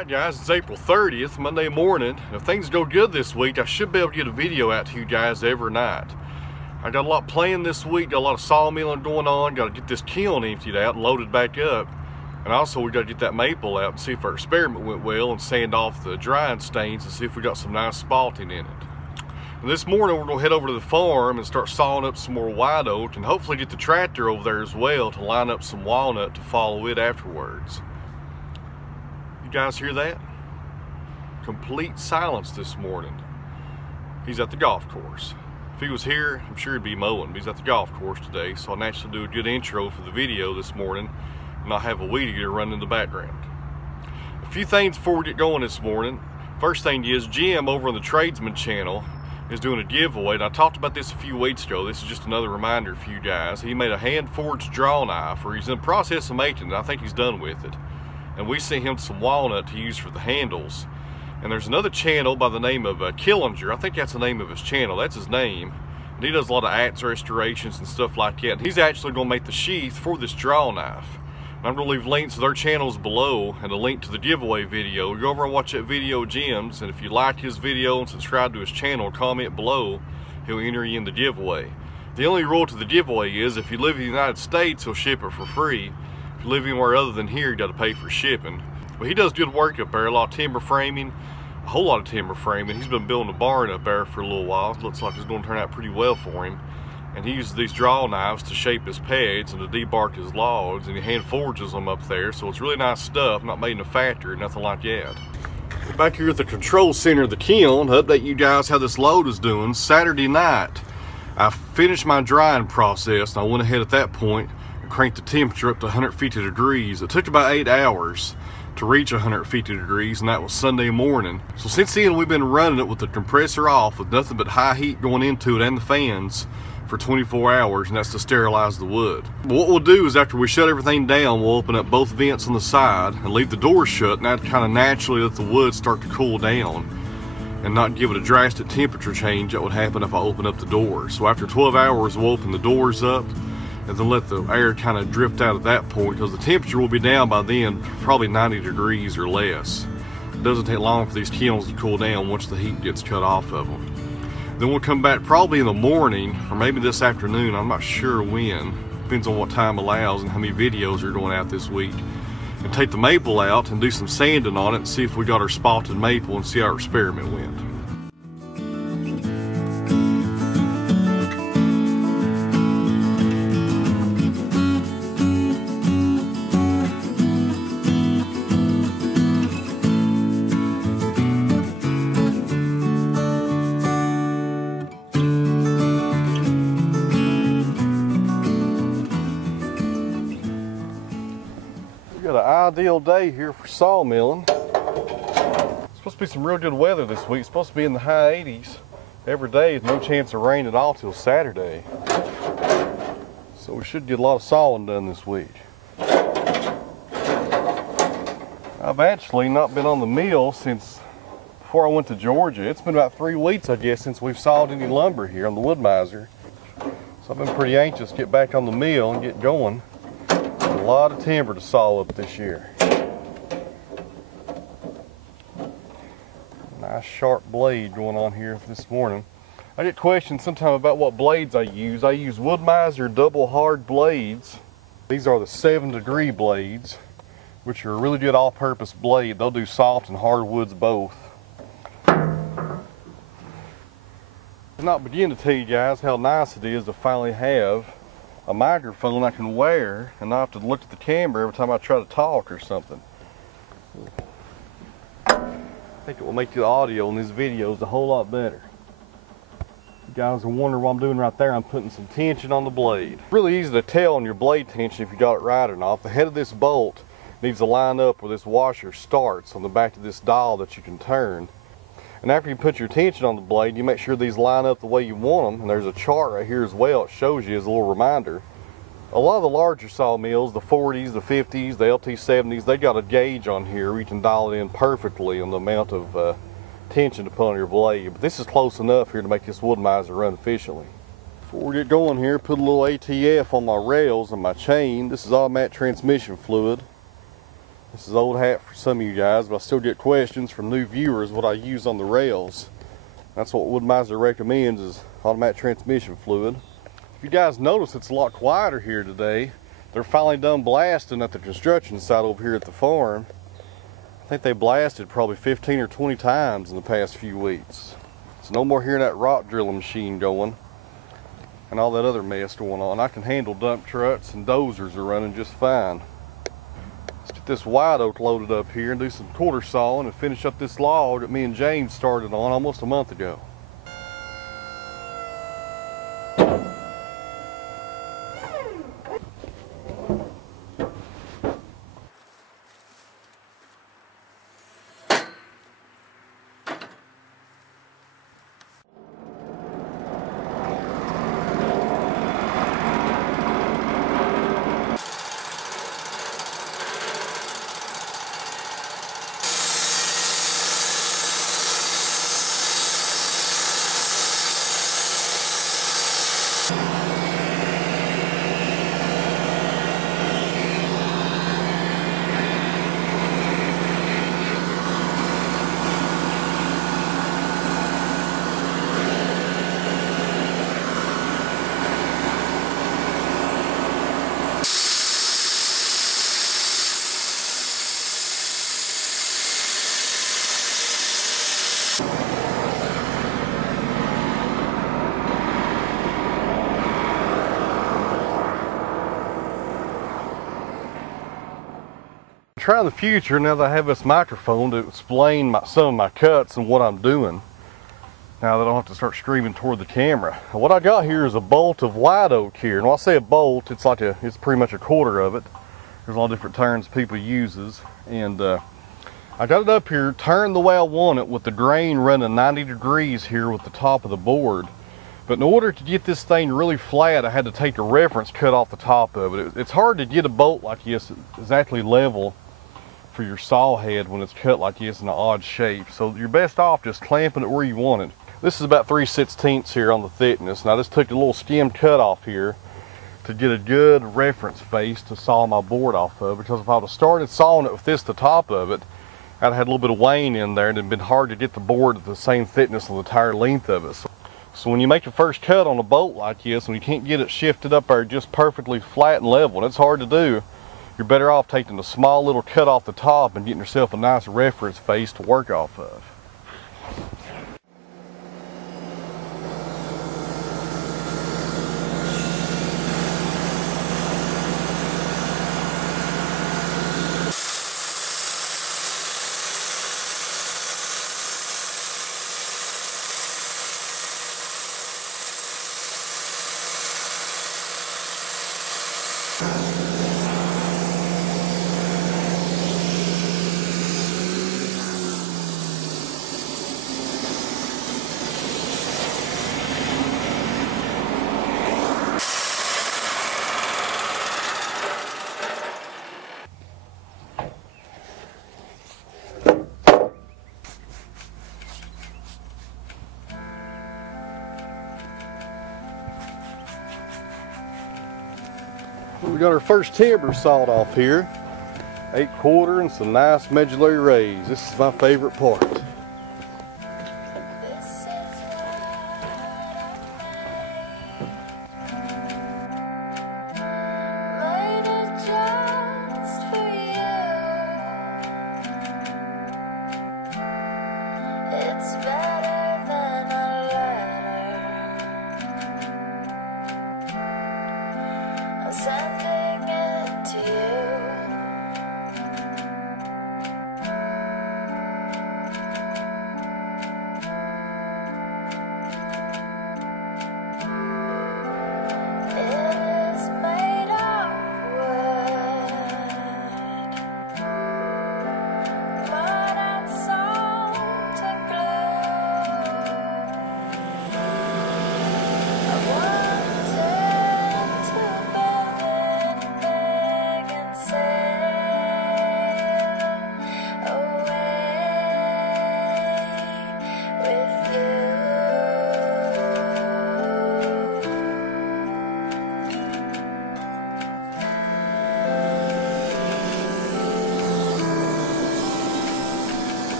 Alright guys, it's April 30th, Monday morning. If things go good this week, I should be able to get a video out to you guys every night. I got a lot planned this week, got a lot of sawmilling going on, got to get this kiln emptied out and loaded back up. And also we got to get that maple out and see if our experiment went well and sand off the drying stains and see if we got some nice spalting in it. And this morning we're going to head over to the farm and start sawing up some more white oak and hopefully get the tractor over there as well to line up some walnut to follow it afterwards. You guys hear that? Complete silence this morning. He's at the golf course. If he was here, I'm sure he'd be mowing, but he's at the golf course today, so I'll naturally do a good intro for the video this morning and I'll have a weed eater running in the background. A few things before we get going this morning. First thing is, Jim over on the Tradesman channel is doing a giveaway, and I talked about this a few weeks ago. This is just another reminder for you guys. He made a hand-forged draw knife, or he's in the process of making it. I think he's done with it. And we sent him some walnut to use for the handles. And there's another channel by the name of Kiln. I think that's the name of his channel. That's his name. And he does a lot of axe restorations and stuff like that. And he's actually going to make the sheath for this draw knife. And I'm going to leave links to their channels below and a link to the giveaway video. Go over and watch that video, Jim's. And if you like his video and subscribe to his channel, comment below. He'll enter you in the giveaway. The only rule to the giveaway is if you live in the United States, he'll ship it for free. If you live anywhere other than here, you got to pay for shipping. But he does good work up there, a lot of timber framing, a whole lot of timber framing. He's been building a barn up there for a little while. It looks like it's going to turn out pretty well for him. And he uses these draw knives to shape his pegs and to debark his logs, and he hand forges them up there, so it's really nice stuff, not made in a factory or nothing like that. We're back here at the control center of the kiln to update you guys how this load is doing. Saturday night, I finished my drying process, and I went ahead at that point cranked the temperature up to 150 degrees. It took about 8 hours to reach 150 degrees, and that was Sunday morning. So since then we've been running it with the compressor off with nothing but high heat going into it and the fans for 24 hours, and that's to sterilize the wood. But what we'll do is after we shut everything down, we'll open up both vents on the side and leave the doors shut, and that kind of naturally let the wood start to cool down and not give it a drastic temperature change that would happen if I open up the doors. So after 12 hours we'll open the doors up and then let the air kind of drift out at that point, because the temperature will be down by then, probably 90 degrees or less. It doesn't take long for these kilns to cool down once the heat gets cut off of them. Then we'll come back probably in the morning, or maybe this afternoon, I'm not sure when. Depends on what time allows and how many videos are going out this week. And take the maple out and do some sanding on it and see if we got our spalted maple and see how our experiment went. Got an ideal day here for sawmilling. It's supposed to be some real good weather this week. It's supposed to be in the high 80s every day. No chance of rain at all till Saturday. So we should get a lot of sawing done this week. I've actually not been on the mill since before I went to Georgia. It's been about 3 weeks, I guess, since we've sawed any lumber here on the Wood-Mizer. So I've been pretty anxious to get back on the mill and get going. A lot of timber to saw up this year. Nice sharp blade going on here this morning. I get questions sometimes about what blades I use. I use Wood-Mizer double hard blades. These are the 7-degree blades, which are a really good all-purpose blade. They'll do soft and hard woods both. I'm not beginning to tell you guys how nice it is to finally have a microphone I can wear and not have to look at the camera every time I try to talk or something. I think it will make the audio in these videos a whole lot better. You guys are wondering what I'm doing right there. I'm putting some tension on the blade. Really easy to tell on your blade tension if you got it right or not. The head of this bolt needs to line up where this washer starts on the back of this dial that you can turn. And after you put your tension on the blade, you make sure these line up the way you want them. And there's a chart right here as well. It shows you as a little reminder. A lot of the larger sawmills, the 40s, the 50s, the LT70s, they got a gauge on here where you can dial it in perfectly on the amount of tension to put on your blade. But this is close enough here to make this Wood-Mizer run efficiently. Before we get going here, put a little ATF on my rails and my chain. This is automatic transmission fluid. This is old hat for some of you guys, but I still get questions from new viewers what I use on the rails. That's what Wood-Mizer recommends, is automatic transmission fluid. If you guys notice, it's a lot quieter here today. They're finally done blasting at the construction site over here at the farm. I think they blasted probably 15 or 20 times in the past few weeks. So no more hearing that rock drilling machine going and all that other mess going on. I can handle dump trucks, and dozers are running just fine. Let's get this white oak loaded up here and do some quarter sawing and finish up this log that me and James started on almost a month ago. Try in the future, now that I have this microphone, to explain some of my cuts and what I'm doing. Now that I don't have to start screaming toward the camera. What I got here is a bolt of white oak here. And when I say a bolt, it's pretty much a quarter of it. There's a lot of different turns people uses. And I got it up here turned the way I want it, with the grain running 90 degrees here with the top of the board. But in order to get this thing really flat, I had to take the reference cut off the top of it. It's hard to get a bolt like this exactly level for your saw head when it's cut like this in an odd shape. So you're best off just clamping it where you want it. This is about 3/16 here on the thickness. Now I just took a little skim cut off here to get a good reference face to saw my board off of, because if I would have started sawing it with this the top of it, I'd have had a little bit of wane in there and it'd been hard to get the board at the same thickness of the entire length of it. So when you make your first cut on a bolt like this and you can't get it shifted up there just perfectly flat and level, and it's hard to do, you're better off taking a small little cut off the top and getting yourself a nice reference face to work off of. We got our first timber sawed off here. 8/4 and some nice medullary rays. This is my favorite part.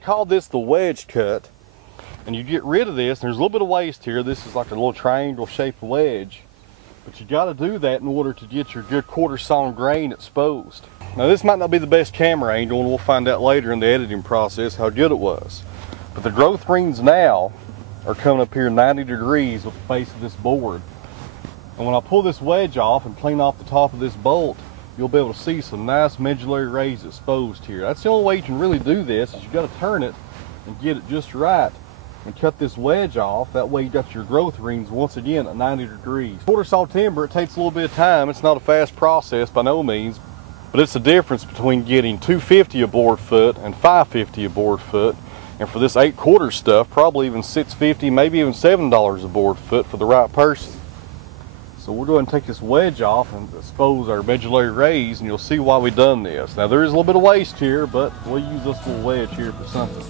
call this the wedge cut. And you get rid of this, and there's a little bit of waste here. This is like a little triangle shaped wedge. But you got to do that in order to get your good quarter sawn grain exposed. Now this might not be the best camera angle, and we'll find out later in the editing process how good it was. But the growth rings now are coming up here 90 degrees with the face of this board. And when I pull this wedge off and clean off the top of this bolt, you'll be able to see some nice medullary rays exposed here. That's the only way you can really do this, is you got to turn it and get it just right. And cut this wedge off. That way you got your growth rings once again at 90 degrees. Quarter saw timber, it takes a little bit of time. It's not a fast process by no means, but it's the difference between getting $2.50 a board foot and $5.50 a board foot. And for this 8/4 stuff, probably even $6.50, maybe even $7 a board foot for the right person. So we're going to take this wedge off and expose our medullary rays, and you'll see why we done this. Now there is a little bit of waste here, but we'll use this little wedge here for something.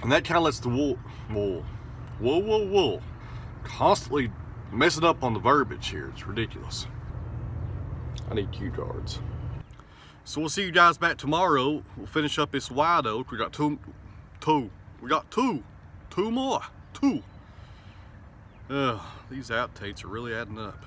And that kind of lets the wool constantly messing up on the verbiage here. It's ridiculous. I need cue cards. So we'll see you guys back tomorrow. We'll finish up this wide oak. We got two more. These outtakes are really adding up.